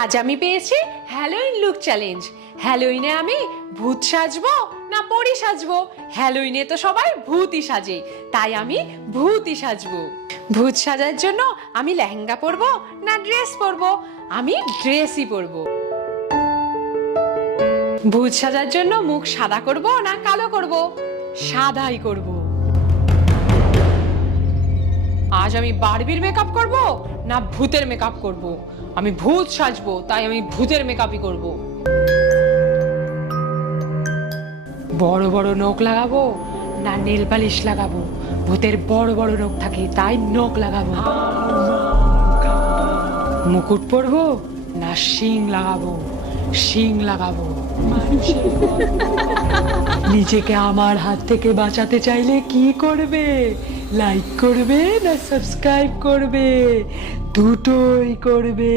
আজ আমি পেয়েছি হ্যালোইন লুক চ্যালেঞ্জ। হ্যালোইনে আমি ভূত সাজবো না পরি সাজবো? হ্যালোইনে তো সবাই ভূতই সাজে, তাই আমি ভূতই সাজবো। ভূত সাজার জন্য আমি লেহেঙ্গা পরবো না ড্রেস পরবো? আমি ড্রেসই পরবো। ভূত সাজার জন্য মুখ সাদা করব না কালো করব? সাদাই করব। আজ আমি বারবির মেকআপ করব না ভূতের মেকআপ করব? আমি ভূত সাজবো, তাই আমি ভূতের মেকআপই করব। বড় বড় নখ লাগাবো না নেল পালিশ লাগাবো? ভূতের বড় বড় নখ থাকে, তাই নখ লাগাবো। মুকুট পরবো না শিং লাগাবো? শিং লাগাবো। নিজেকে আমার হাত থেকে বাঁচাতে চাইলে কি করবে? লাইক করবে না সাবস্ক্রাইব করবে? দুটোই করবে।